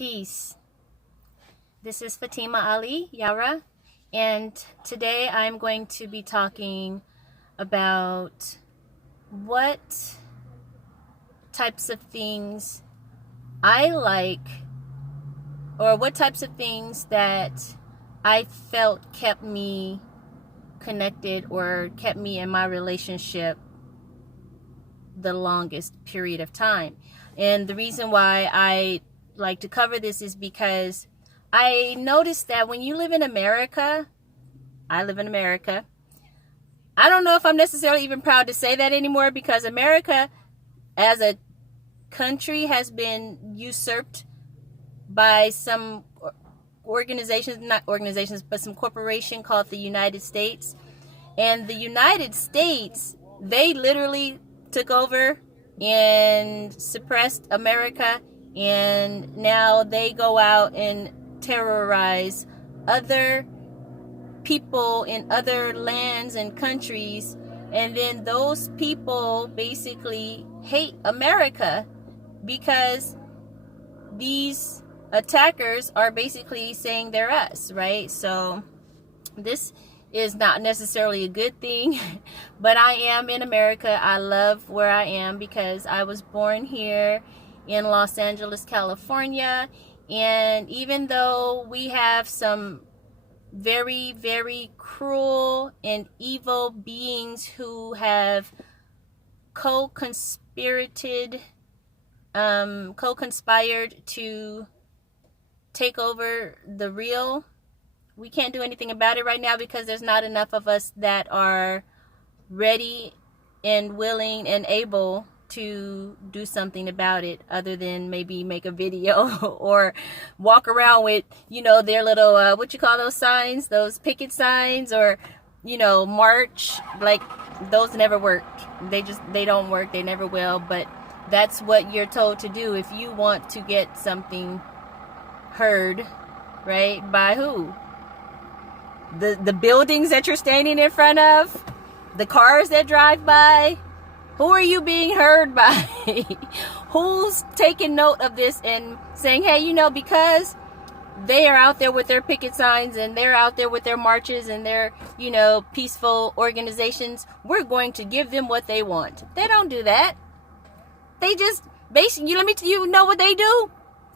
Peace. This is Fatimah-Ali, Yara, and today I'm going to be talking about what types of things I like, or what types of things that I felt kept me connected or kept me in my relationship the longest period of time. And the reason why I like to cover this is because I noticed that when you live in America, I live in America. I don't know if I'm necessarily even proud to say that anymore, because America as a country has been usurped by some organizations, not organizations, but some corporation called the United States. And the United States, they literally took over and suppressed America, and now they go out and terrorize other people in other lands and countries, and then those people basically hate America because these attackers are basically saying they're us, right? So this is not necessarily a good thing, but I am in America. I love where I am because I was born here in Los Angeles, California. And even though we have some very, very cruel and evil beings who have co-conspired to take over the real, we can't do anything about it right now because there's not enough of us that are ready and willing and able to do something about it, other than maybe make a video or walk around with, their little, what you call those signs, those picket signs, or, march. Like, those never work. They don't work. They never will. But that's what you're told to do if you want to get something heard, right? By who? The buildings that you're standing in front of, the cars that drive by. Who are you being heard by? Who's taking note of this and saying, hey, because they are out there with their picket signs and they're out there with their marches and their, peaceful organizations, we're going to give them what they want. They don't do that. They just basically, you know what they do?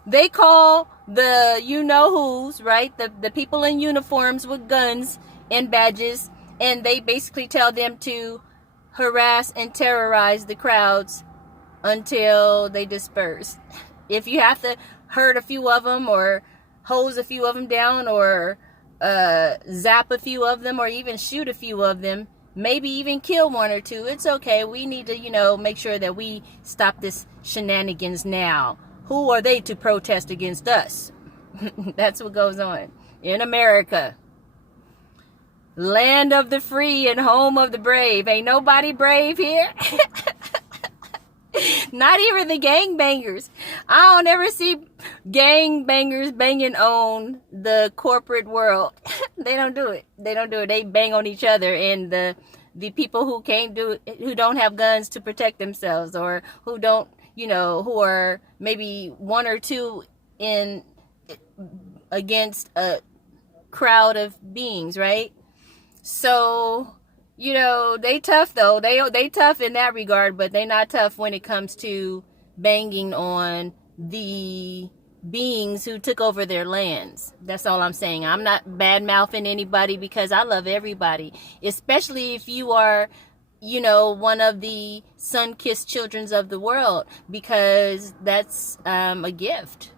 They call the you-know-who's, right? The people in uniforms with guns and badges, and they basically tell them to harass and terrorize the crowds until they disperse. If you have to hurt a few of them, or hose a few of them down, or zap a few of them, or even shoot a few of them, maybe even kill one or two, it's okay. We need to, make sure that we stop this shenanigans now. Who are they to protest against us? That's what goes on in America. Land of the free and home of the brave. Ain't nobody brave here. Not even the gangbangers. I don't ever see gangbangers banging on the corporate world. They don't do it. They bang on each other, and the people who who don't have guns to protect themselves, or who don't, who are maybe one or two against a crowd of beings, right? So, they tough though. They tough in that regard, but they not tough when it comes to banging on the beings who took over their lands. That's all I'm saying. I'm not bad-mouthing anybody, because I love everybody, especially if you are, one of the sun-kissed children of the world, because that's a gift.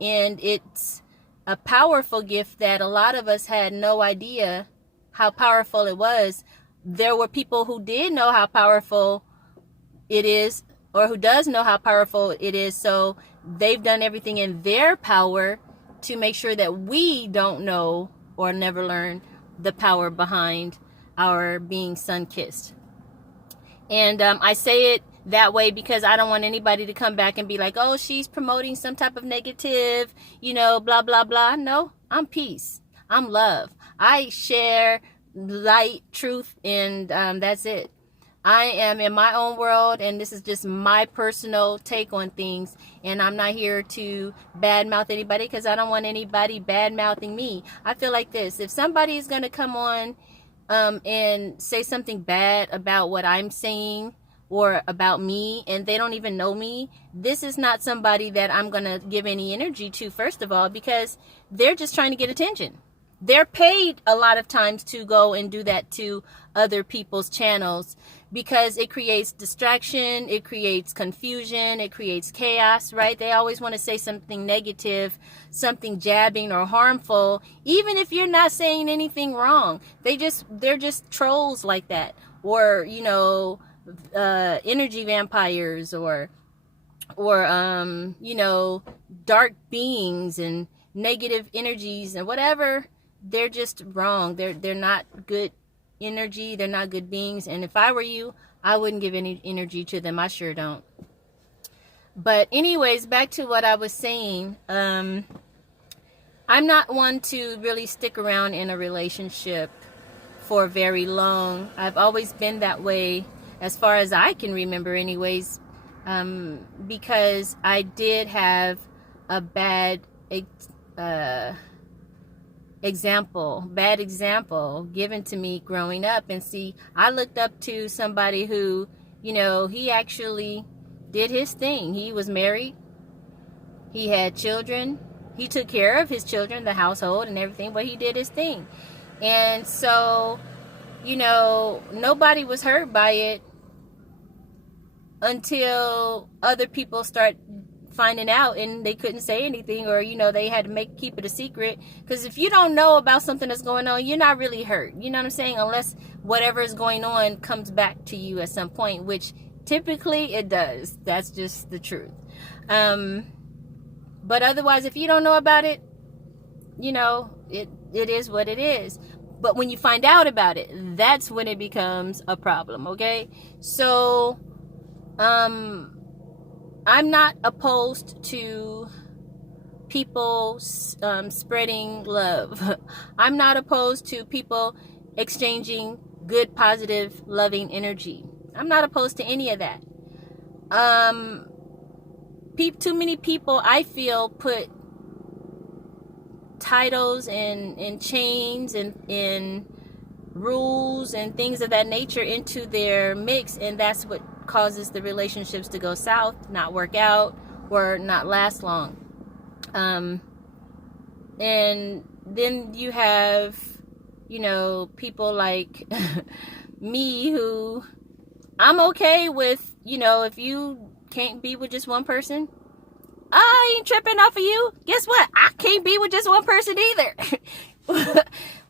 And it's a powerful gift that a lot of us had no idea how powerful it was. There were people who did know how powerful it is, or who does know how powerful it is, so they've done everything in their power to make sure that we don't know or never learn the power behind our being sun-kissed. And I say it that way because I don't want anybody to come back and be like, oh, she's promoting some type of negative, blah, blah, blah. No, I'm peace. I'm love. I share light, truth, and that's it. I am in my own world, and this is just my personal take on things. And I'm not here to badmouth anybody, because I don't want anybody badmouthing me. I feel like this: if somebody is going to come on and say something bad about what I'm saying or about me, and they don't even know me, this is not somebody that I'm going to give any energy to, first of all, because they're just trying to get attention. They're paid a lot of times to go and do that to other people's channels, because it creates distraction, it creates confusion, it creates chaos, right? They always want to say something negative, something jabbing or harmful, even if you're not saying anything wrong. They're just trolls like that, or energy vampires, or dark beings and negative energies and whatever. They're just wrong. They're not good energy. They're not good beings. And if I were you, I wouldn't give any energy to them. I sure don't. But anyways, back to what I was saying. I'm not one to really stick around in a relationship for very long. I've always been that way, as far as I can remember anyways, because I did have a bad example given to me growing up. And see, I looked up to somebody who, he actually did his thing. He was married, he had children, he took care of his children, the household and everything, but he did his thing. And so, nobody was hurt by it until other people start finding out, and they couldn't say anything, or they had to keep it a secret. Because if you don't know about something that's going on, you're not really hurt, you know what I'm saying, unless whatever is going on comes back to you at some point, which typically it does. That's just the truth. But otherwise, if you don't know about it, it is what it is. But when you find out about it, that's when it becomes a problem. Okay, so I'm not opposed to people spreading love. I'm not opposed to people exchanging good, positive, loving energy. I'm not opposed to any of that. Too many people, I feel, put titles and chains and rules and things of that nature into their mix, and that's what causes the relationships to go south, not work out, or not last long. And then you have people like me, who I'm okay with, if you can't be with just one person, I ain't tripping off of you. Guess what? I can't be with just one person either.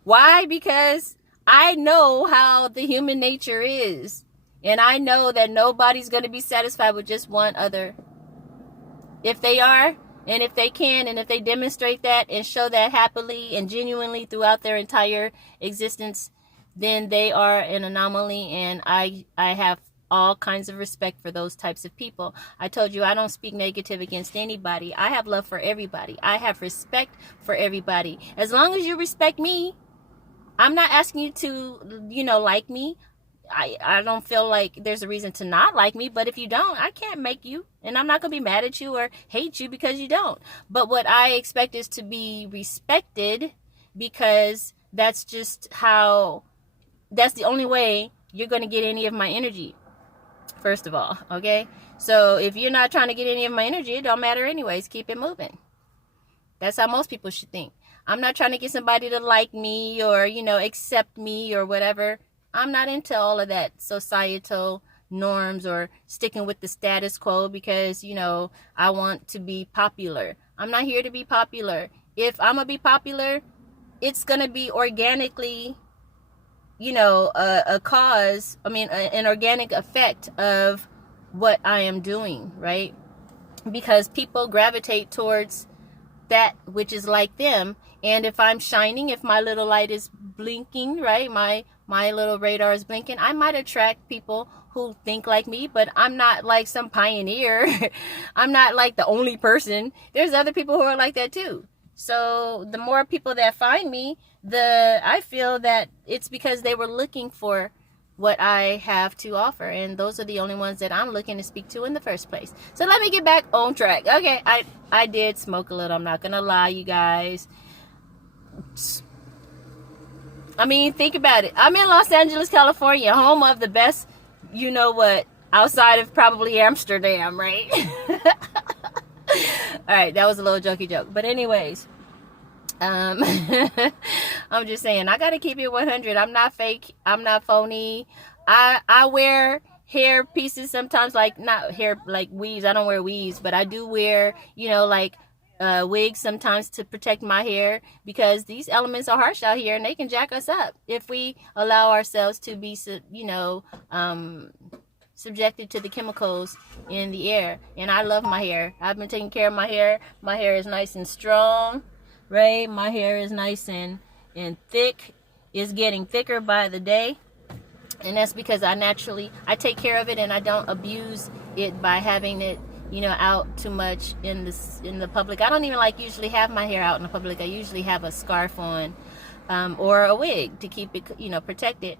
Why? Because I know how the human nature is. And I know that nobody's going to be satisfied with just one other. If they are, and if they can, and if they demonstrate that and show that happily and genuinely throughout their entire existence, then they are an anomaly. And I have all kinds of respect for those types of people. I told you I don't speak negative against anybody. I have love for everybody. I have respect for everybody. As long as you respect me, I'm not asking you to, like me. I don't feel like there's a reason to not like me, but if you don't, I can't make you, and I'm not going to be mad at you or hate you because you don't. But what I expect is to be respected, because that's just that's the only way you're going to get any of my energy, first of all, okay? So if you're not trying to get any of my energy, it don't matter anyways. Keep it moving. That's how most people should think. I'm not trying to get somebody to like me or, accept me or whatever. I'm not into all of that societal norms or sticking with the status quo because, I want to be popular. I'm not here to be popular. If I'm going to be popular, it's going to be organically, an organic effect of what I am doing, right? Because people gravitate towards that which is like them. And if I'm shining, if my little light is blinking, right, my little radar is blinking, I might attract people who think like me, but I'm not like some pioneer. I'm not like the only person. There's other people who are like that too. So the more people that find me, I feel that it's because they were looking for what I have to offer, and those are the only ones that I'm looking to speak to in the first place. So let me get back on track. Okay, I did smoke a little, I'm not gonna lie, you guys. I mean, think about it. I'm in Los Angeles, California, home of the best, you know what, outside of probably Amsterdam, right? All right, that was a little jokey joke. But anyways, I'm just saying, I gotta keep it 100. I'm not fake. I'm not phony. I wear hair pieces sometimes, like not hair like weaves. I don't wear weaves, but I do wear, you know, like wigs sometimes to protect my hair, because these elements are harsh out here and they can jack us up if we allow ourselves to be, you know, subjected to the chemicals in the air. And I love my hair. I've been taking care of my hair. My hair is nice and strong, right? My hair is nice and thick. It's getting thicker by the day. And that's because I take care of it, and I don't abuse it by having it, you know, out too much in the public. I don't even usually have my hair out in the public. I usually have a scarf on, or a wig to keep it, you know, protected.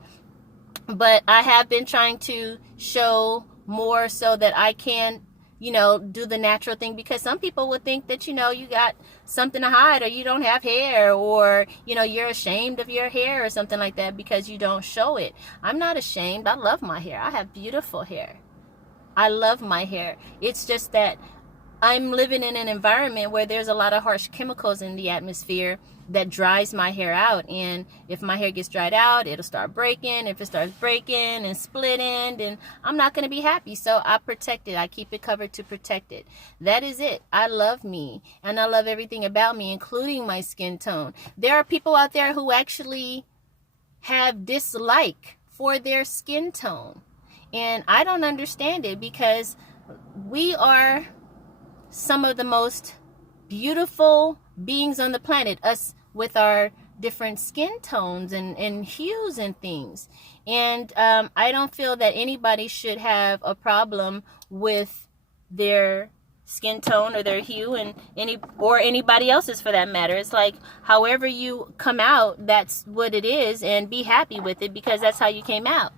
But I have been trying to show more so that I can, you know, do the natural thing, because some people would think that, you know, you got something to hide, or you don't have hair, or, you know, you're ashamed of your hair or something like that because you don't show it. I'm not ashamed. I love my hair. I have beautiful hair. I love my hair. It's just that I'm living in an environment where there's a lot of harsh chemicals in the atmosphere that dries my hair out. And if my hair gets dried out, it'll start breaking. If it starts breaking and splitting, then I'm not going to be happy. So I protect it. I keep it covered to protect it. That is it. I love me, and I love everything about me, including my skin tone. There are people out there who actually have dislike for their skin tone, and I don't understand it, because we are some of the most beautiful beings on the planet, us with our different skin tones and hues and things. And I don't feel that anybody should have a problem with their skin tone or their hue, and anybody else's for that matter. It's like, however you come out, that's what it is, and be happy with it, because that's how you came out.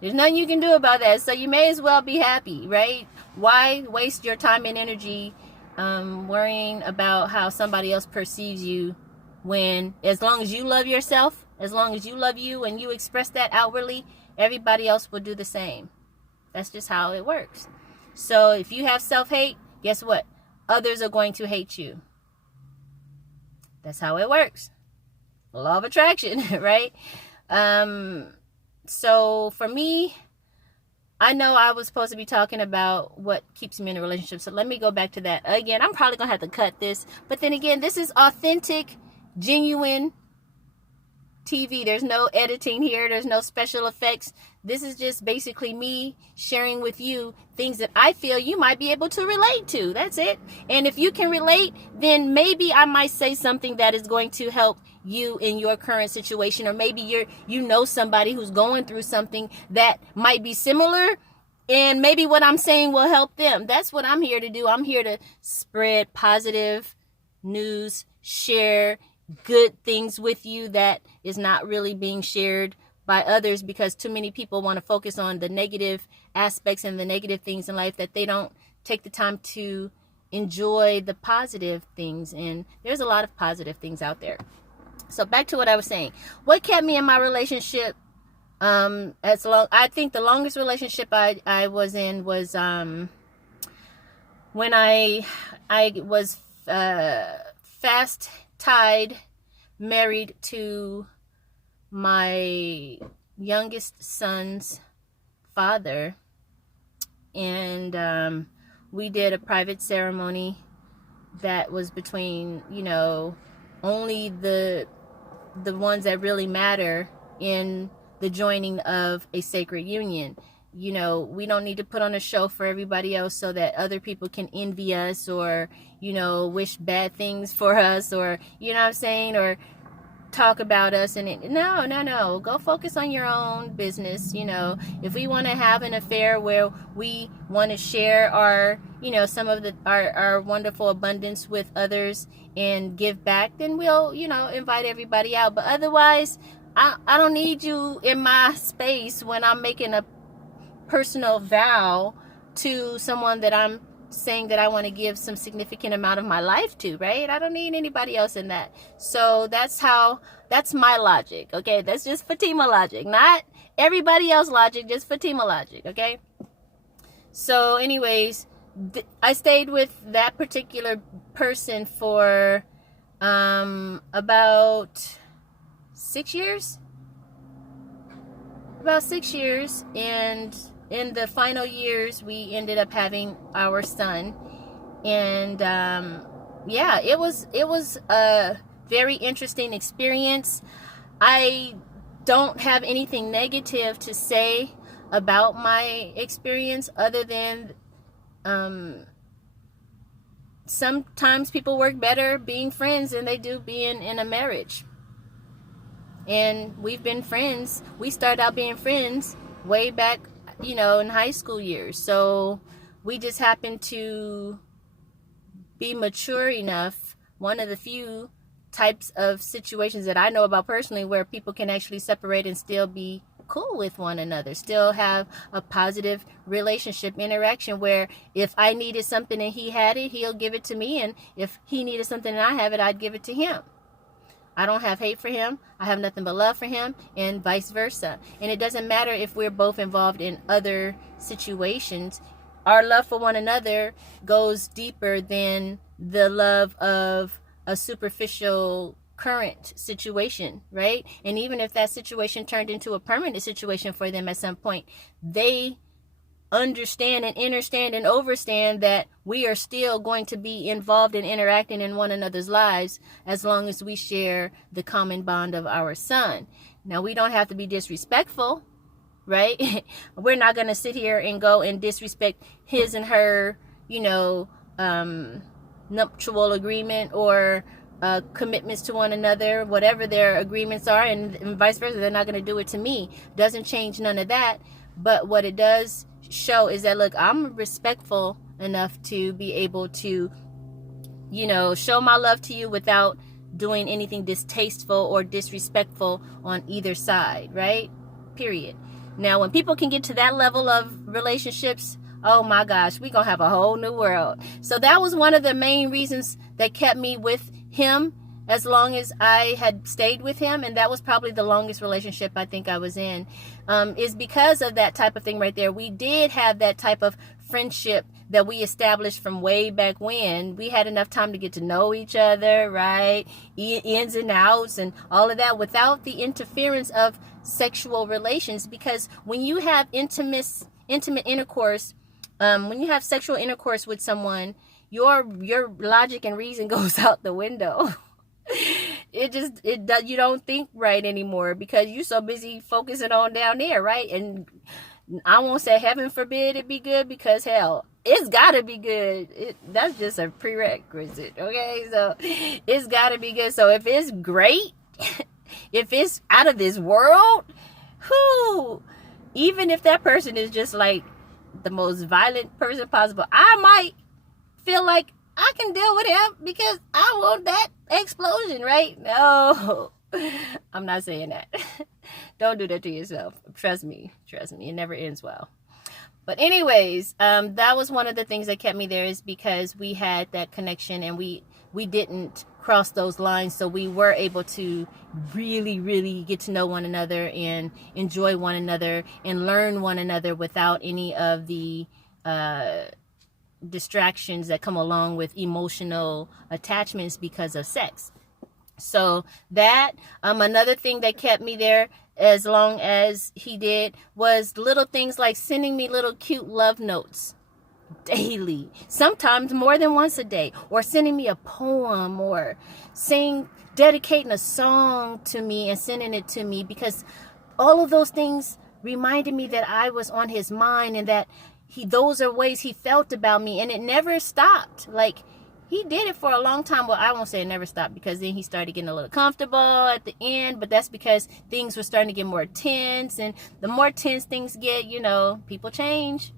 There's nothing you can do about that, so you may as well be happy, right? Why waste your time and energy worrying about how somebody else perceives you, when as long as you love yourself, as long as you love you and you express that outwardly, everybody else will do the same. That's just how it works. So if you have self-hate, guess what? Others are going to hate you. That's how it works. The law of attraction, right? So for me, I know I was supposed to be talking about what keeps me in a relationship, so let me go back to that. Again, I'm probably going to have to cut this, but then again, this is authentic, genuine TV. There's no editing here. There's no special effects. This is just basically me sharing with you things that I feel you might be able to relate to. That's it. And if you can relate, then maybe I might say something that is going to help you in your current situation, or maybe you know somebody who's going through something that might be similar, and maybe what I'm saying will help them. That's what I'm here to do. I'm here to spread positive news, share good things with you that is not really being shared by others, because too many people want to focus on the negative aspects and the negative things in life, that they don't take the time to enjoy the positive things. And there's a lot of positive things out there. So back to what I was saying. What kept me in my relationship I think the longest relationship I was in was when I was fast tied, married to my youngest son's father, and we did a private ceremony that was between, you know, only the ones that really matter in the joining of a sacred union. You know, we don't need to put on a show for everybody else so that other people can envy us, or, you know, wish bad things for us, or, you know what I'm saying, or talk about us. And no, go focus on your own business. You know, if we want to have an affair where we want to share our, you know, some of our wonderful abundance with others and give back, then we'll, you know, invite everybody out. But otherwise, I don't need you in my space when I'm making a personal vow to someone that I'm saying that I want to give some significant amount of my life to, right? I don't need anybody else in that. So that's my logic, okay? That's just Fatima logic, not everybody else logic, just Fatima logic, okay? So anyways, I stayed with that particular person for about 6 years. About 6 years, and in the final years we ended up having our son. And yeah, it was a very interesting experience. I don't have anything negative to say about my experience other than sometimes people work better being friends than they do being in a marriage. And we've been friends. We started out being friends way back, in high school years. So we just happened to be mature enough. One of the few types of situations that I know about personally where people can actually separate and still be cool with one another, still have a positive relationship interaction, where if I needed something and he had it, he'll give it to me, and if he needed something and I have it, I'd give it to him. I don't have hate for him. I have nothing but love for him, and vice versa. And it doesn't matter if we're both involved in other situations. Our love for one another goes deeper than the love of a superficial current situation, right? And even if that situation turned into a permanent situation for them at some point, they understand and understand and overstand that we are still going to be involved and interacting in one another's lives as long as we share the common bond of our son. Now, we don't have to be disrespectful, right? We're not going to sit here and go and disrespect his and her, nuptial agreement or commitments to one another, whatever their agreements are, and vice versa. They're not going to do it to me. Doesn't change none of that. But what it does show is that, look, I'm respectful enough to be able to, show my love to you without doing anything distasteful or disrespectful on either side, right? Period. Now, when people can get to that level of relationships, oh my gosh, we're going to have a whole new world. So that was one of the main reasons that kept me with him as long as I had stayed with him. And that was probably the longest relationship I think I was in, is because of that type of thing right there. We did have that type of friendship that we established from way back when. We had enough time to get to know each other, right? Ins and outs and all of that without the interference of sexual relations. Because when you have intimate intercourse, when you have sexual intercourse with someone, your logic and reason goes out the window. You don't think right anymore because you're so busy focusing on down there, right? And I won't say heaven forbid it be good, because hell, it's gotta be good. That's just a prerequisite, okay? So it's gotta be good. So if it's great, if it's out of this world, even if that person is just like the most violent person possible, I might feel like I can deal with him because I want that explosion, right? No, I'm not saying that. Don't do that to yourself. Trust me, it never ends well. But anyways, that was one of the things that kept me there, is because we had that connection and we didn't cross those lines. So we were able to really, really get to know one another and enjoy one another and learn one another without any of the distractions that come along with emotional attachments because of sex. So that another thing that kept me there as long as he did was little things like sending me little cute love notes daily, sometimes more than once a day, or sending me a poem, or dedicating a song to me and sending it to me, because all of those things reminded me that I was on his mind and that those are ways he felt about me. And it never stopped. Like, he did it for a long time. Well, I won't say it never stopped, because then he started getting a little comfortable at the end, but that's because things were starting to get more tense, and the more tense things get, people change,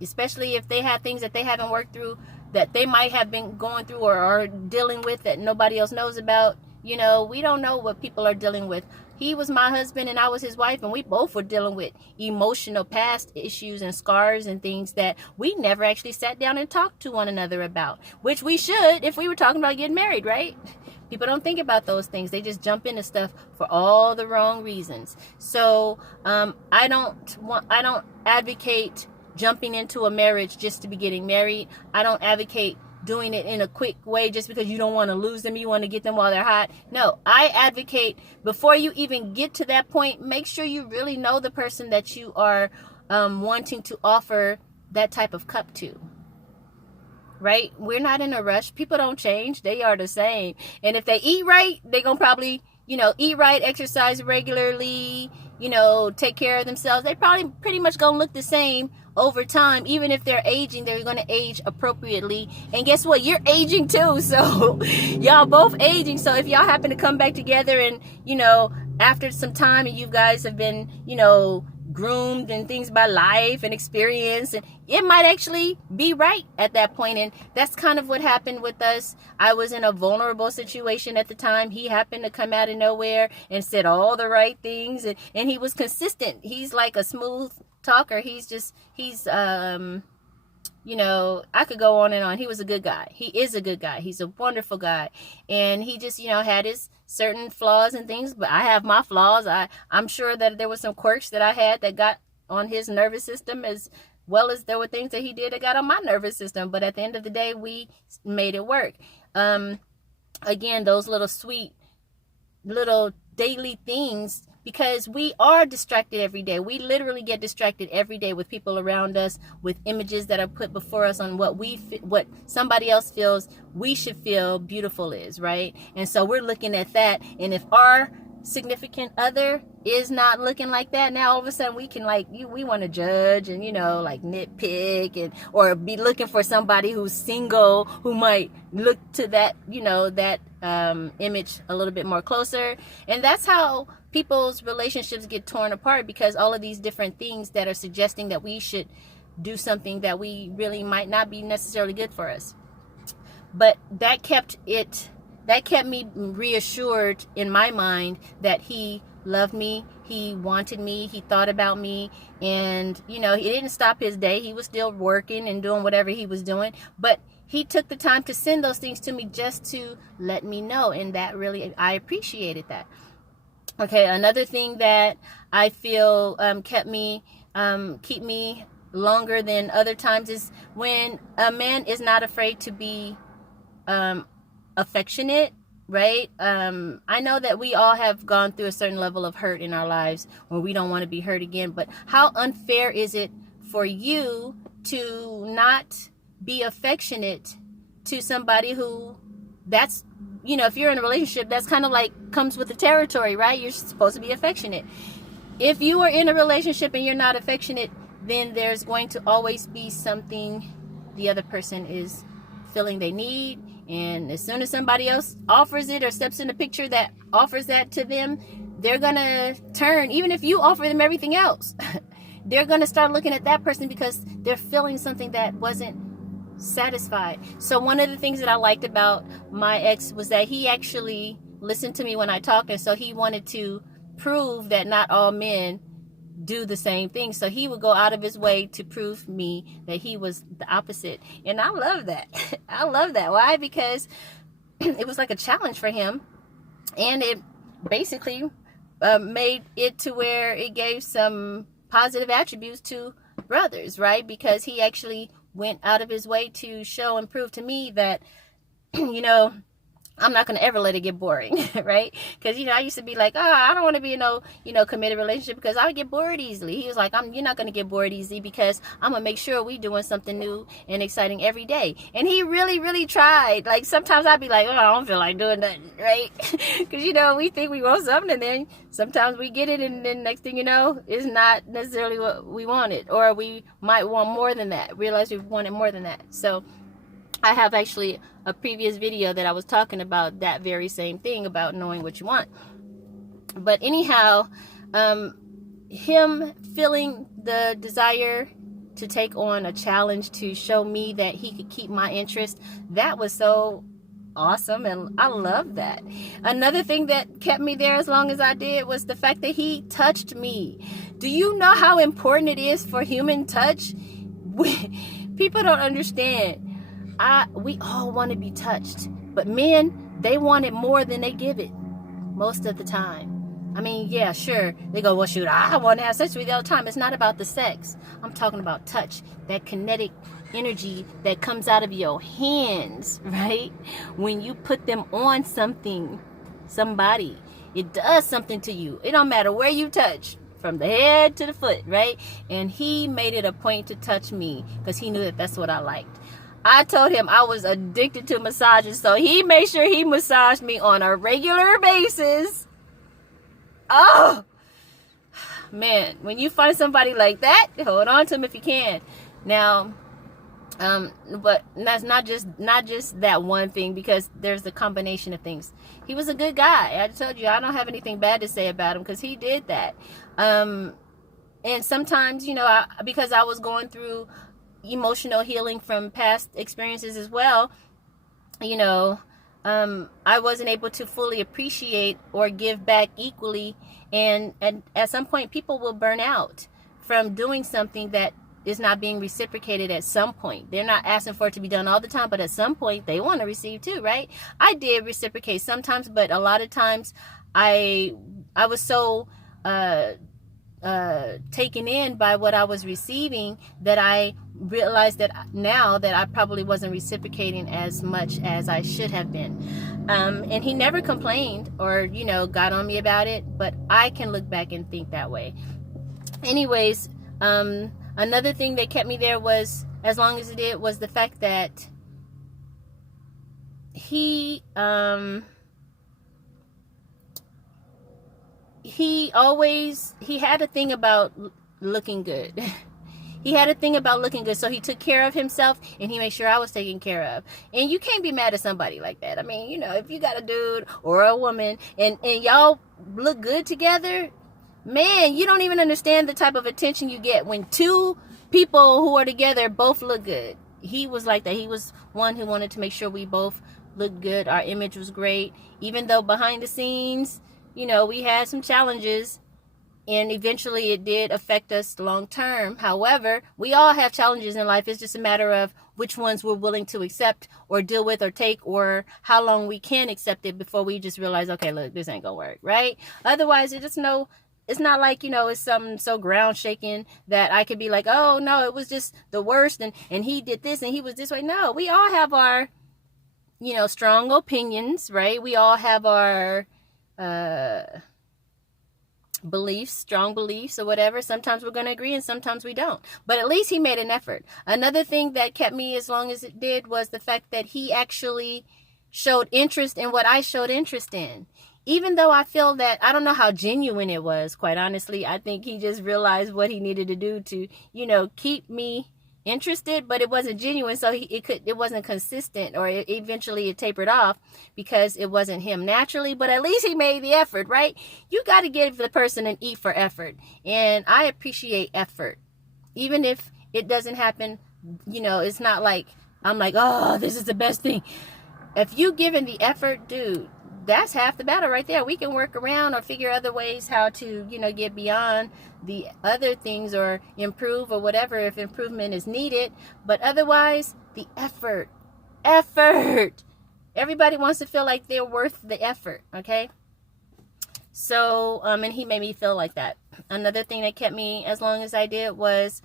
especially if they have things that they haven't worked through, that they might have been going through or are dealing with that nobody else knows about. We don't know what people are dealing with He was my husband and I was his wife, and we both were dealing with emotional past issues and scars and things that we never actually sat down and talked to one another about, which we should if we were talking about getting married, right? People don't think about those things. They just jump into stuff for all the wrong reasons. So I don't advocate jumping into a marriage just to be getting married. I don't advocate doing it in a quick way just because you don't want to lose them. You want to get them while they're hot. No, I advocate before you even get to that point, make sure you really know the person that you are wanting to offer that type of cup to. Right? We're not in a rush. People don't change. They are the same. And if they eat right, they're going to probably, eat right, exercise regularly, take care of themselves. They probably pretty much going to look the same over time. Even if they're aging, they're going to age appropriately. And guess what? You're aging too. So y'all both aging. So if y'all happen to come back together and, after some time and you guys have been, groomed and things by life and experience, and it might actually be right at that point. And that's kind of what happened with us. I was in a vulnerable situation at the time. He happened to come out of nowhere and said all the right things, and he was consistent. He's like a smooth talker. I could go on and on. He was a good guy. He is a good guy. He's a wonderful guy. And he just, had his certain flaws and things, but I have my flaws. I'm sure that there were some quirks that I had that got on his nervous system, as well as there were things that he did that got on my nervous system. But at the end of the day, we made it work. Again, those little sweet little daily things, because we are distracted every day. We literally get distracted every day with people around us, with images that are put before us on what somebody else feels we should feel beautiful is, right? And so we're looking at that, and if our significant other is not looking like that, now all of a sudden we can we want to judge and nitpick, and or be looking for somebody who's single who might look to that image a little bit more closer. And that's how people's relationships get torn apart, because all of these different things that are suggesting that we should do something that we really might not be necessarily good for us. But that kept me reassured in my mind that he loved me, he wanted me, he thought about me, and he didn't stop his day. He was still working and doing whatever he was doing, but he took the time to send those things to me just to let me know, and that really, I appreciated that. Okay, another thing that I feel keep me longer than other times is when a man is not afraid to be affectionate, right? I know that we all have gone through a certain level of hurt in our lives where we don't want to be hurt again, but how unfair is it for you to not be affectionate to somebody who, that's, if you're in a relationship, that's kind of comes with the territory, right? You're supposed to be affectionate. If you are in a relationship and you're not affectionate, then there's going to always be something the other person is feeling they need. And as soon as somebody else offers it or steps in the picture that offers that to them, they're going to turn, even if you offer them everything else, they're going to start looking at that person because they're feeling something that wasn't satisfied. So one of the things that I liked about my ex was that he actually listened to me when I talked, and so he wanted to prove that not all men do the same thing. So he would go out of his way to prove me that he was the opposite. And I love that. I love that. Why? Because it was like a challenge for him, and it basically made it to where it gave some positive attributes to brothers, right? Because he actually went out of his way to show and prove to me that, I'm not going to ever let it get boring, right? Because, I used to be like, I don't want to be in no, committed relationship because I would get bored easily. He was like, you're not going to get bored easy because I'm going to make sure we doing something new and exciting every day. And he really, really tried. Like, sometimes I'd be like, I don't feel like doing nothing, right? Because, we think we want something, and then sometimes we get it, and then next thing you know, it's not necessarily what we wanted. Or we might want more than that, realize we wanted more than that. So I have actually a previous video that I was talking about that very same thing, about knowing what you want. But anyhow, him feeling the desire to take on a challenge to show me that he could keep my interest, that was so awesome, and I love that. Another thing that kept me there as long as I did was the fact that he touched me. Do you know how important it is for human touch? People don't understand. We all want to be touched, but men, they want it more than they give it most of the time. I mean, yeah, sure. They go, well, shoot, I want to have sex with you all the time. It's not about the sex. I'm talking about touch, that kinetic energy that comes out of your hands, right? When you put them on somebody, it does something to you. It don't matter where you touch, from the head to the foot, right? And he made it a point to touch me because he knew that that's what I liked. I told him I was addicted to massages, so he made sure he massaged me on a regular basis. Oh, man, when you find somebody like that, hold on to him if you can. Now, but that's not just that one thing, because there's a combination of things. He was a good guy. I told you, I don't have anything bad to say about him because he did that. And sometimes, because I was going through emotional healing from past experiences as well, I wasn't able to fully appreciate or give back equally. And at some point, people will burn out from doing something that is not being reciprocated at some point. They're not asking for it to be done all the time, but at some point, they want to receive too, right? I did reciprocate sometimes, but a lot of times I was so taken in by what I was receiving that I realized that now that I probably wasn't reciprocating as much as I should have been. And he never complained or, got on me about it, but I can look back and think that way. Anyways, another thing that kept me there was, as long as it did, was the fact that he had a thing about looking good. He had a thing about looking good, so he took care of himself, and he made sure I was taken care of. And you can't be mad at somebody like that. I mean, if you got a dude or a woman, and y'all look good together, man, you don't even understand the type of attention you get when two people who are together both look good. He was like that. He was one who wanted to make sure we both looked good. Our image was great, even though behind the scenes, we had some challenges. And eventually it did affect us long term. However, we all have challenges in life. It's just a matter of which ones we're willing to accept or deal with or take, or how long we can accept it before we just realize, okay, look, this ain't gonna work, right? Otherwise, it's not like, it's something so ground shaking that I could be like, oh no, it was just the worst, and he did this and he was this way. No, we all have our, strong opinions, right? We all have our, strong beliefs or whatever. Sometimes we're going to agree and sometimes we don't, but at least he made an effort. Another thing that kept me as long as it did was the fact that he actually showed interest in what I showed interest in, even though I feel that I don't know how genuine it was. Quite honestly, I think he just realized what he needed to do to keep me interested, but it wasn't genuine, so it wasn't consistent, or eventually it tapered off because it wasn't him naturally. But at least he made the effort, right? You got to give the person an E for effort, and I appreciate effort, even if it doesn't happen. It's not like I'm like, oh, this is the best thing. If you give in the effort, dude, that's half the battle right there. We can work around or figure other ways how to, get beyond the other things or improve or whatever if improvement is needed. But otherwise, the effort. Everybody wants to feel like they're worth the effort, okay? So, and he made me feel like that. Another thing that kept me as long as I did was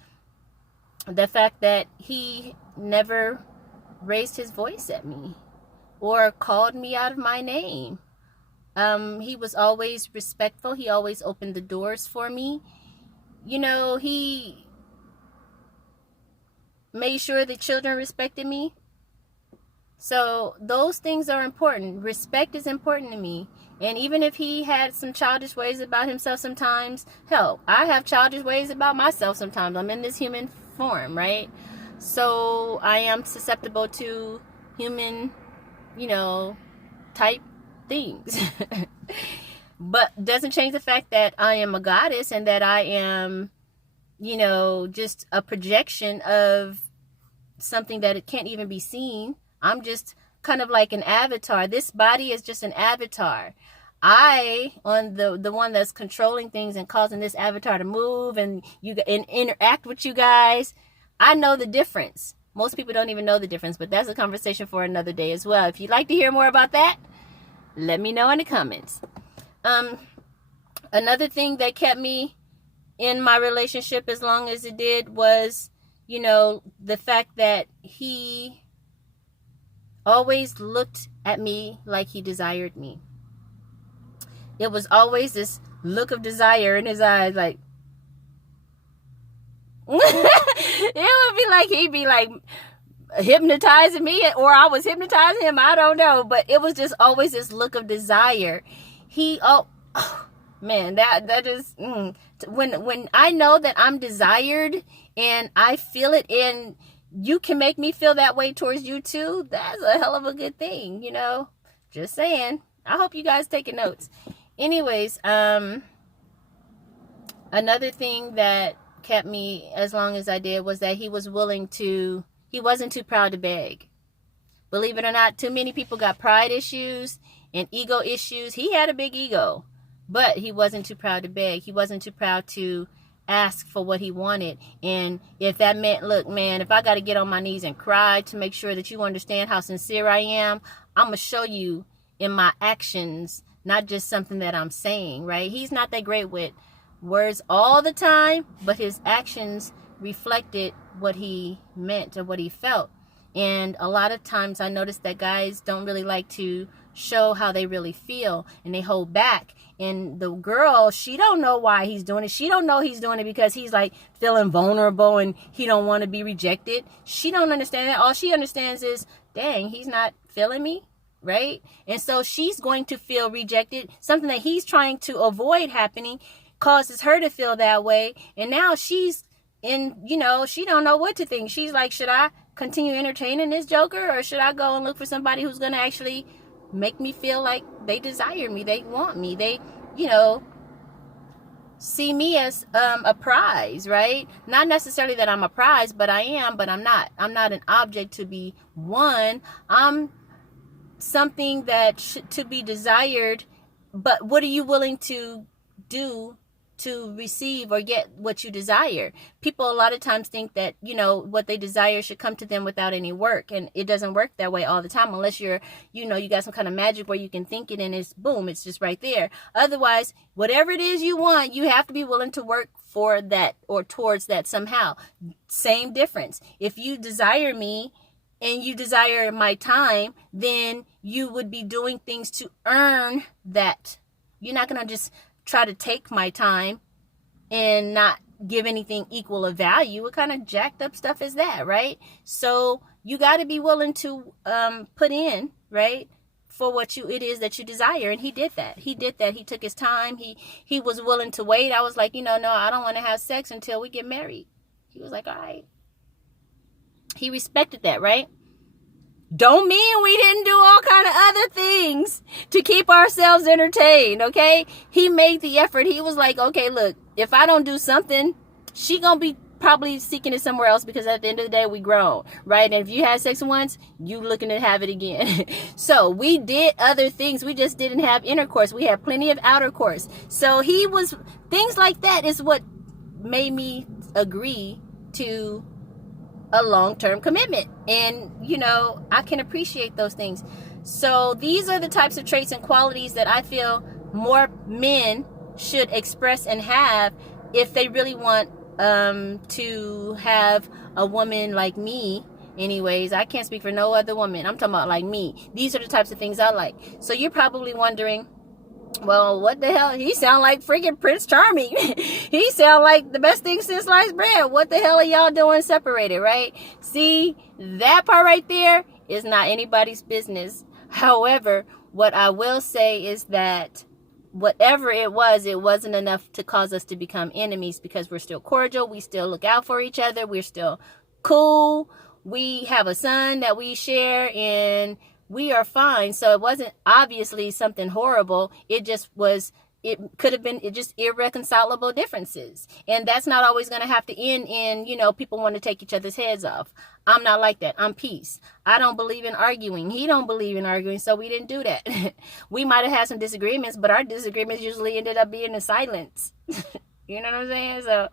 the fact that he never raised his voice at me or called me out of my name. He was always respectful. He always opened the doors for me. He made sure the children respected me. So those things are important. Respect is important to me. And even if he had some childish ways about himself sometimes, hell, I have childish ways about myself sometimes. I'm in this human form, right? So I am susceptible to human type things. But doesn't change the fact that I am a goddess and that I am, just a projection of something that it can't even be seen. I'm just kind of like an avatar. This body is just an avatar. I, on the one that's controlling things and causing this avatar to move and interact with you guys, I know the difference. Most people don't even know the difference, but that's a conversation for another day as well. If you'd like to hear more about that, let me know in the comments. Another thing that kept me in my relationship as long as it did was, the fact that he always looked at me like he desired me. It was always this look of desire in his eyes, like it would be like he'd be like hypnotizing me, or I was hypnotizing him. I don't know, but it was just always this look of desire. Man, that is when I know that I'm desired and I feel it, and you can make me feel that way towards you too. That's a hell of a good thing, Just saying. I hope you guys taking notes. Anyways, another thing that kept me as long as I did was that he wasn't too proud to beg. Believe it or not, too many people got pride issues and ego issues. He had a big ego, but he wasn't too proud to beg. He wasn't too proud to ask for what he wanted. And if that meant, look, man, if I got to get on my knees and cry to make sure that you understand how sincere I am, I'm going to show you in my actions, not just something that I'm saying, right? He's not that great with words all the time, but his actions reflected what he meant or what he felt. And a lot of times I noticed that guys don't really like to show how they really feel, and they hold back. And the girl, she don't know why he's doing it. She don't know he's doing it because he's like feeling vulnerable and he don't want to be rejected. She don't understand that. All she understands is, dang, he's not feeling me, right? And so she's going to feel rejected. Something that he's trying to avoid happening causes her to feel that way. And now she's in, she don't know what to think. She's like, should I continue entertaining this joker, or should I go and look for somebody who's going to actually make me feel like they desire me, they want me, they, see me as a prize, right? Not necessarily that I'm a prize, but I am, but I'm not. I'm not an object to be won. I'm something that to be desired, but what are you willing to do to receive or get what you desire? People a lot of times think that, what they desire should come to them without any work. And it doesn't work that way all the time, unless you're, you got some kind of magic where you can think it and it's boom, it's just right there. Otherwise, whatever it is you want, you have to be willing to work for that or towards that somehow. Same difference. If you desire me and you desire my time, then you would be doing things to earn that. You're not going to just try to take my time and not give anything equal of value. What kind of jacked up stuff is that, right? So you got to be willing to put in, right, for what it is that you desire. And he did that. He took his time. He was willing to wait. I was like, no, I don't want to have sex until we get married. He was like, all right. He respected that, right? Don't mean we didn't do all kind of other things to keep ourselves entertained, okay? He made the effort. He was like, okay, look, if I don't do something, she gonna be probably seeking it somewhere else, because at the end of the day, we grown, right? And if you had sex once, you looking to have it again. So we did other things. We just didn't have intercourse. We had plenty of outer course. So things like that is what made me agree to a long-term commitment. And I can appreciate those things. So these are the types of traits and qualities that I feel more men should express and have if they really want to have a woman like me. Anyways, I can't speak for no other woman. I'm talking about like me. These are the types of things I like. So you're probably wondering, well, what the hell? He sound like freaking Prince Charming. He sound like the best thing since sliced bread. What the hell are y'all doing separated, right? See, that part right there is not anybody's business. However, what I will say is that whatever it wasn't enough to cause us to become enemies, because we're still cordial. We still look out for each other. We're still cool. We have a son that we share, and we are fine. So it wasn't obviously something horrible. It just was it could have been just irreconcilable differences. And that's not always going to have to end in, people want to take each other's heads off. I'm not like that. I'm peace. I don't believe in arguing. He don't believe in arguing, so we didn't do that. We might have had some disagreements, but our disagreements usually ended up being in silence. You know what I'm saying? So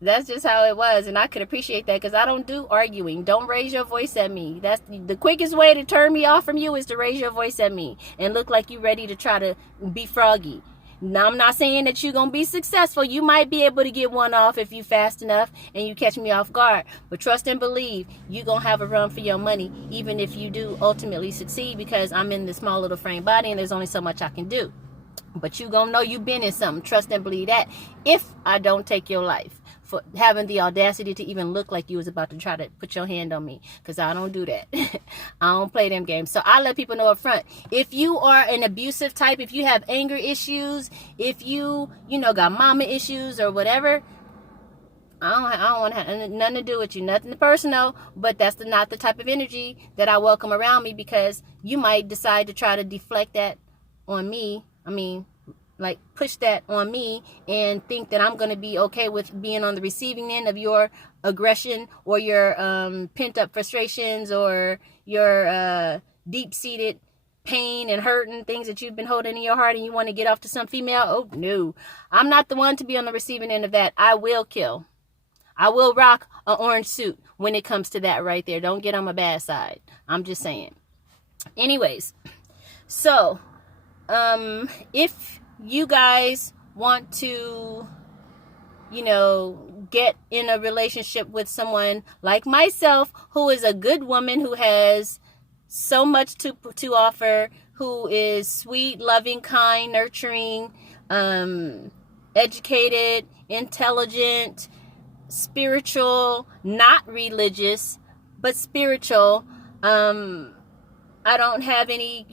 that's just how it was, and I could appreciate that because I don't do arguing. Don't raise your voice at me. That's the quickest way to turn me off from you, is to raise your voice at me and look like you're ready to try to be froggy. Now, I'm not saying that you're going to be successful. You might be able to get one off if you fast enough and you catch me off guard. But trust and believe, you're going to have a run for your money, even if you do ultimately succeed, because I'm in this small little frame body and there's only so much I can do. But you going to know you've been in something. Trust and believe that, if I don't take your life for having the audacity to even look like you was about to try to put your hand on me, because I don't do that. I don't play them games. So I let people know up front, if you are an abusive type, if you have anger issues, if you got mama issues or whatever, I don't want to have nothing to do with you, nothing personal, but that's not the type of energy that I welcome around me, because you might decide to try to deflect that on me. Like push that on me and think that I'm going to be okay with being on the receiving end of your aggression or your pent-up frustrations or your deep-seated pain and hurt and things that you've been holding in your heart, and you want to get off to some female. Oh, no. I'm not the one to be on the receiving end of that. I will kill. I will rock an orange suit when it comes to that right there. Don't get on my bad side. I'm just saying. Anyways, so if you guys want to, get in a relationship with someone like myself, who is a good woman, who has so much to offer, who is sweet, loving, kind, nurturing, educated, intelligent, spiritual, not religious, but spiritual. I don't have any,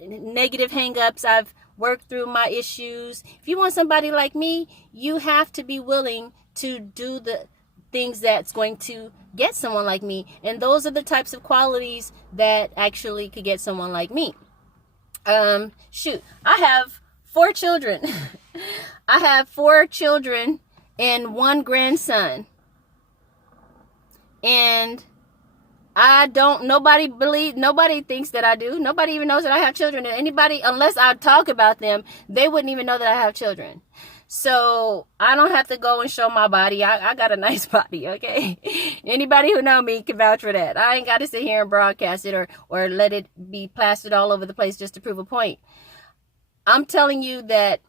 negative hang-ups. I've worked through my issues. If you want somebody like me, you have to be willing to do the things that's going to get someone like me. And those are the types of qualities that actually could get someone like me. I have 4 children. I have 4 children and 1 grandson. And nobody thinks that I do. Nobody even knows that I have children. And anybody, unless I talk about them, they wouldn't even know that I have children. So I don't have to go and show my body. I got a nice body, okay? Anybody who know me can vouch for that. I ain't got to sit here and broadcast it or let it be plastered all over the place just to prove a point. I'm telling you that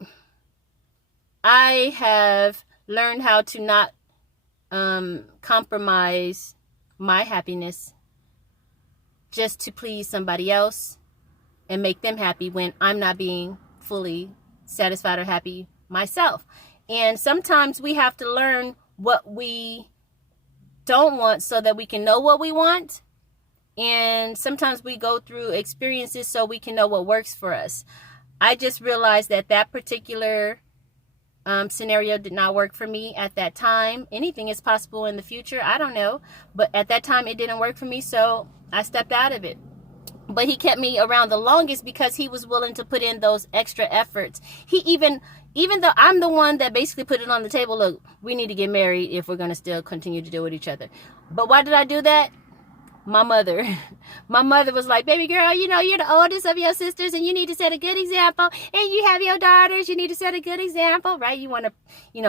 I have learned how to not compromise my happiness just to please somebody else and make them happy when I'm not being fully satisfied or happy myself. And sometimes we have to learn what we don't want so that we can know what we want. And sometimes we go through experiences so we can know what works for us. I just realized that particular scenario did not work for me at that time. Anything is possible in the future. I don't know. But at that time, it didn't work for me, so I stepped out of it. But he kept me around the longest because he was willing to put in those extra efforts. He even though I'm the one that basically put it on the table, look, we need to get married if we're going to still continue to deal with each other. But why did I do that? My mother was like, baby girl, you're the oldest of your sisters and you need to set a good example. And you have your daughters, you need to set a good example, right? You want to,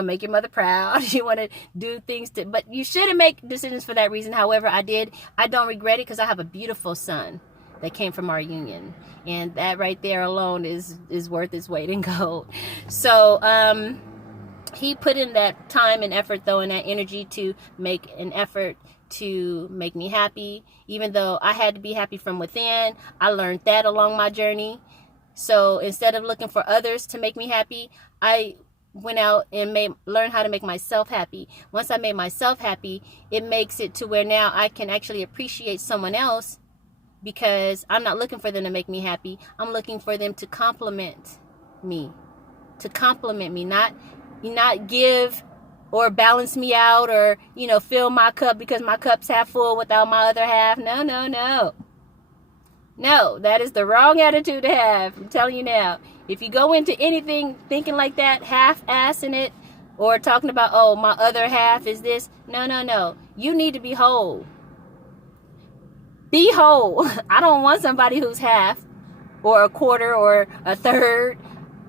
make your mother proud. You want to do things but you shouldn't make decisions for that reason. However, I did. I don't regret it because I have a beautiful son that came from our union. And that right there alone is worth its weight in gold. So, he put in that time and effort though, and that energy to make an effort to make me happy, even though I had to be happy from within. I learned that along my journey. So instead of looking for others to make me happy, I went out and learned how to make myself happy. Once I made myself happy, it makes it to where now I can actually appreciate someone else, because I'm not looking for them to make me happy. I'm looking for them to compliment me, not give or balance me out or, fill my cup because my cup's half full without my other half. No. No, that is the wrong attitude to have. I'm telling you now. If you go into anything thinking like that, half-assing it, or talking about, oh, my other half is this. No, no, no. You need to be whole. Be whole. I don't want somebody who's half, or a quarter, or a third,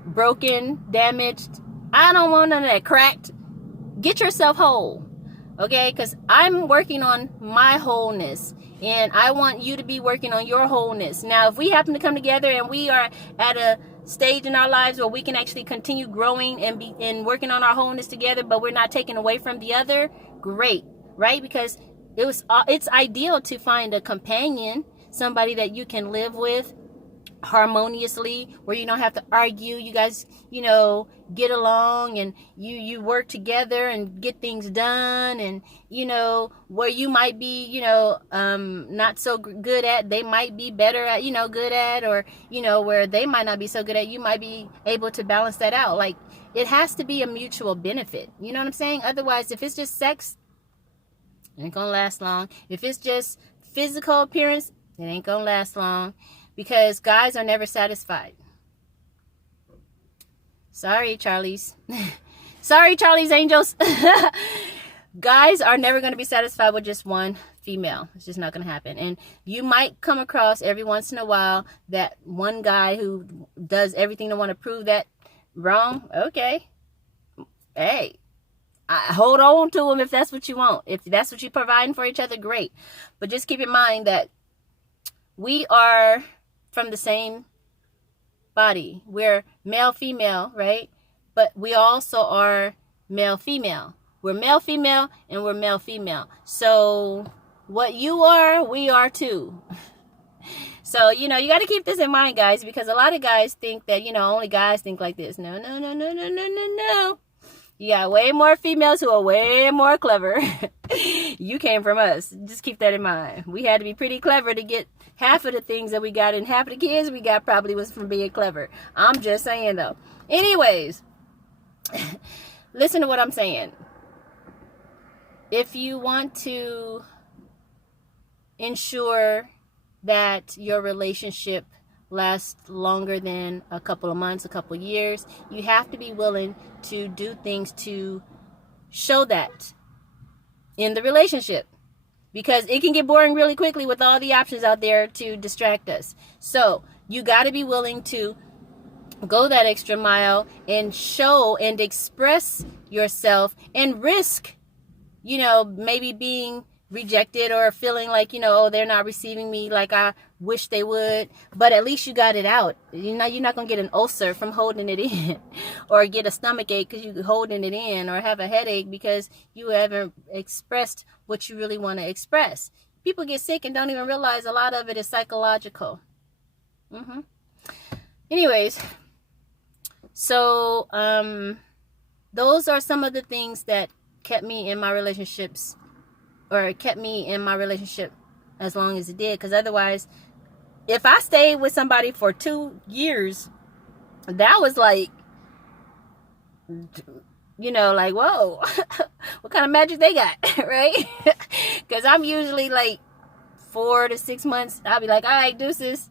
broken, damaged. I don't want none of that. Cracked. Get yourself whole. Okay? Because I'm working on my wholeness. And I want you to be working on your wholeness. Now, if we happen to come together and we are at a stage in our lives where we can actually continue growing and working on our wholeness together, but we're not taking away from the other, great, right? Because it's ideal to find a companion, somebody that you can live with harmoniously, where you don't have to argue. You guys, get along, and you work together and get things done. And where you might be not so good at, they might be better at, good at, or where they might not be so good at, you might be able to balance that out. Like, it has to be a mutual benefit, you know what I'm saying? Otherwise, if it's just sex, it ain't gonna last long. If it's just physical appearance, it ain't gonna last long. Because guys are never satisfied. Sorry, Charlies. Sorry, Charlie's Angels. Guys are never going to be satisfied with just one female. It's just not going to happen. And you might come across every once in a while that one guy who does everything to want to prove that wrong. Okay. Hey, hold on to him if that's what you want. If that's what you're providing for each other, great. But just keep in mind that we are from the same body. We're male, female, right? But we also are male, female. We're male, female, and we're male, female. So what you are, we are too. So, you got to keep this in mind, guys, because a lot of guys think that, only guys think like this. No, no, no, no, no, no, no, no. You got way more females who are way more clever. You came from us. Just keep that in mind. We had to be pretty clever to get half of the things that we got, and half of the kids we got probably was from being clever. I'm just saying, though. Anyways, listen to what I'm saying. If you want to ensure that your relationship lasts longer than a couple of months, a couple of years, you have to be willing to do things to show that in the relationship, because it can get boring really quickly with all the options out there to distract us. So you got to be willing to go that extra mile and show and express yourself, and risk maybe being rejected, or feeling like, oh, they're not receiving me like I wish they would. But at least you got it out. You're not going to get an ulcer from holding it in, or get a stomach ache because you're holding it in, or have a headache because you haven't expressed what you really want to express. People get sick and don't even realize a lot of it is psychological. Anyways, so those are some of the things that kept me in my relationships, or kept me in my relationship as long as it did. Because otherwise, if I stayed with somebody for 2 years, that was like, like, whoa, what kind of magic they got, right? Because I'm usually like 4 to 6 months, I'll be like, all right, deuces,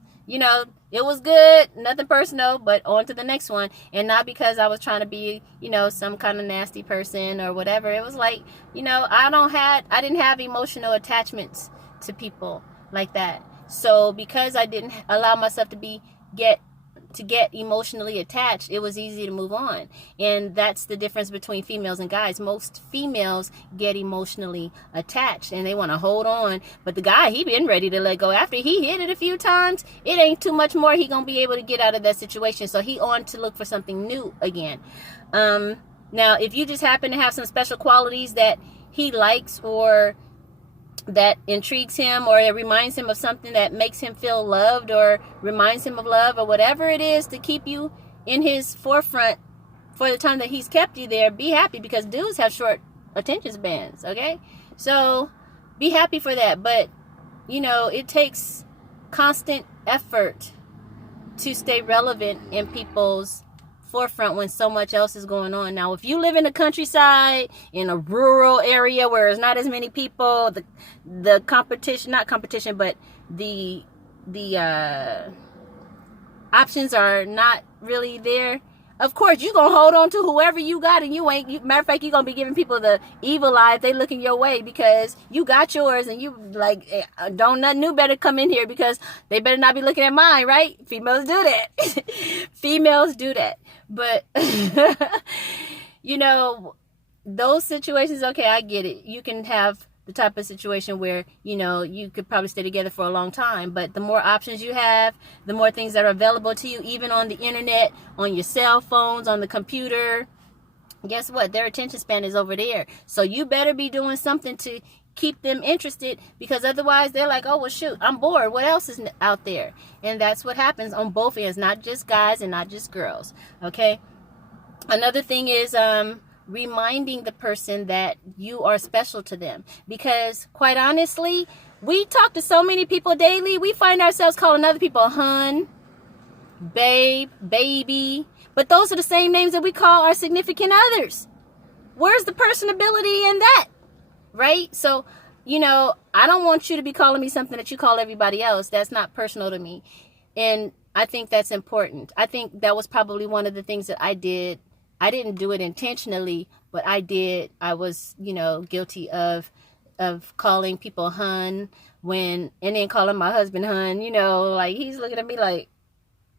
it was good, nothing personal, but on to the next one. And not because I was trying to be, some kind of nasty person or whatever. It was like, I didn't have emotional attachments to people like that. So because I didn't allow myself to get emotionally attached, it was easy to move on. And that's the difference between females and guys. Most females get emotionally attached and they want to hold on, but the guy, he been ready to let go. After he hit it a few times, it ain't too much more he gonna be able to get out of that situation. So he on to look for something new again. Now if you just happen to have some special qualities that he likes, or that intrigues him, or it reminds him of something that makes him feel loved, or reminds him of love, or whatever it is to keep you in his forefront for the time that he's kept you there, be happy, because dudes have short attention spans, okay? So be happy for that. But it takes constant effort to stay relevant in people's forefront when so much else is going on. Now, if you live in the countryside, in a rural area where there's not as many people, the competition, not competition, but the options are not really there, of course you're gonna hold on to whoever you got, and matter of fact, you're gonna be giving people the evil eye if they looking your way, because you got yours, and you like, don't nothing new better come in here, because they better not be looking at mine, right? Females do that. Females do that. But you know, those situations, okay, I get it. You can have the type of situation where, you know, you could probably stay together for a long time, but the more options you have, the more things that are available to you, even on the internet, on your cell phones, on the computer, guess what? Their attention span is over there. So you better be doing something to keep them interested, because otherwise they're like, oh, well, shoot, I'm bored. What else is out there? And that's what happens on both ends, not just guys and not just girls. Okay. Another thing is, reminding the person that you are special to them, because quite honestly, we talk to so many people daily, we find ourselves calling other people hun, babe, baby, but those are the same names that we call our significant others. Where's the personability in that, right? So, you know, I don't want you to be calling me something that you call everybody else. That's not personal to me, and I think that's important. I think that was probably one of the things that I did. I didn't do it intentionally, but I did. I was, you know, guilty of calling people hun, and then calling my husband hun, you know, like he's looking at me like,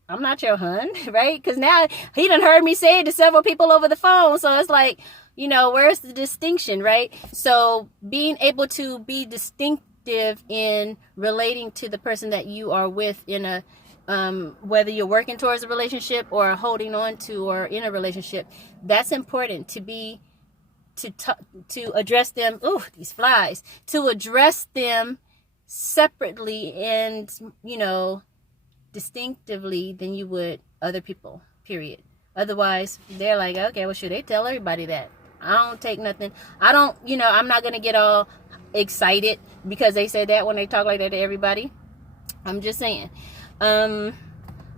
I'm not your hun, right? Because now he done heard me say it to several people over the phone. So it's like, you know, where's the distinction, right? So being able to be distinctive in relating to the person that you are with in a, whether you're working towards a relationship or holding on to or in a relationship, that's important to address them. Ooh, these flies. To address them separately and, you know, distinctively than you would other people, period. Otherwise, they're like, okay, well, should they tell everybody that? I don't take nothing. I don't, you know, I'm not going to get all excited because they say that when they talk like that to everybody. I'm just saying.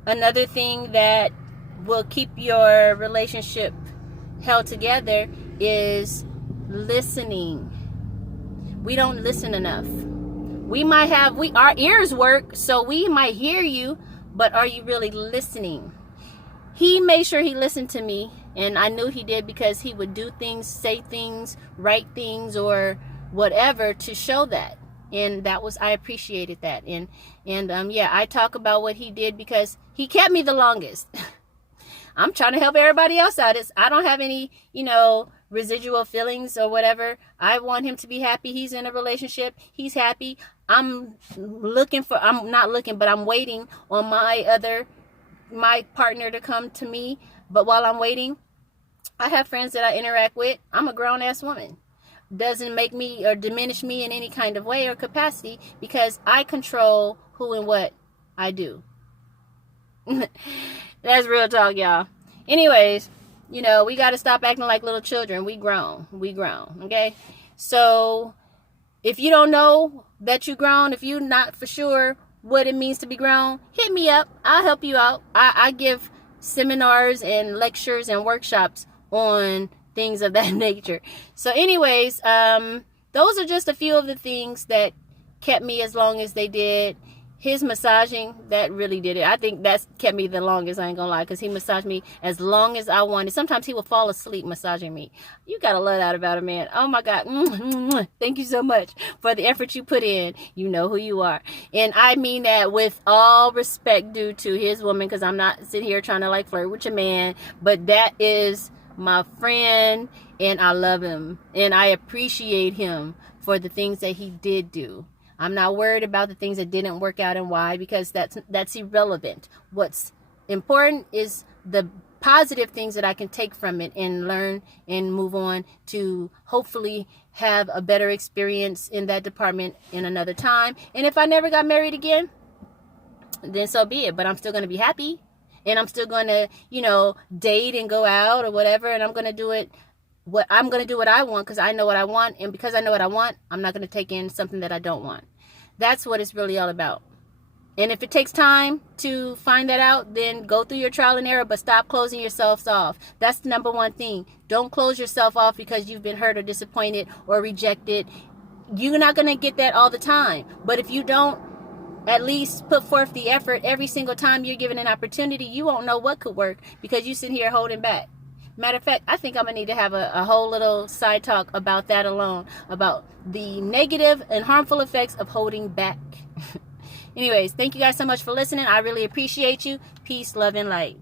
Another thing that will keep your relationship held together is listening. We don't listen enough. Our ears work, so we might hear you, but are you really listening? He made sure he listened to me, and I knew he did, because he would do things, say things, write things, or whatever to show that. And I appreciated that. And yeah, I talk about what he did because he kept me the longest. I'm trying to help everybody else out. I don't have any, you know, residual feelings or whatever. I want him to be happy. He's in a relationship. He's happy. I'm not looking, but I'm waiting on my partner to come to me. But while I'm waiting, I have friends that I interact with. I'm a grown ass woman. Doesn't make me or diminish me in any kind of way or capacity, because I control who and what I do. That's real talk, y'all. Anyways, you know, we got to stop acting like little children. We grown, okay? So if you don't know that you grown, if you're not for sure what it means to be grown, hit me up. I'll help you out. I give seminars and lectures and workshops on things of that nature. So anyways, those are just a few of the things that kept me as long as they did. His massaging, that really did it. I think that's kept me the longest, I ain't gonna lie, because he massaged me as long as I wanted. Sometimes he would fall asleep massaging me. You gotta love that about a man. Oh my God. Thank you so much for the effort you put in. You know who you are. And I mean that with all respect due to his woman, because I'm not sitting here trying to like flirt with your man, but that is my friend, and I love him, and I appreciate him for the things that he did do. I'm not worried about the things that didn't work out and why, because that's irrelevant. What's important is the positive things that I can take from it and learn and move on to hopefully have a better experience in that department in another time. And if I never got married again, then so be it. But I'm still going to be happy, and I'm still going to, you know, date and go out or whatever. And I'm going to do what I want, because I know what I want. And because I know what I want, I'm not going to take in something that I don't want. That's what it's really all about. And if it takes time to find that out, then go through your trial and error, but stop closing yourselves off. That's the number one thing. Don't close yourself off because you've been hurt or disappointed or rejected. You're not going to get that all the time. But if you don't at least put forth the effort every single time you're given an opportunity, you won't know what could work because you sit here holding back. Matter of fact, I think I'm going to need to have a whole little side talk about that alone, about the negative and harmful effects of holding back. Anyways, thank you guys so much for listening. I really appreciate you. Peace, love, and light.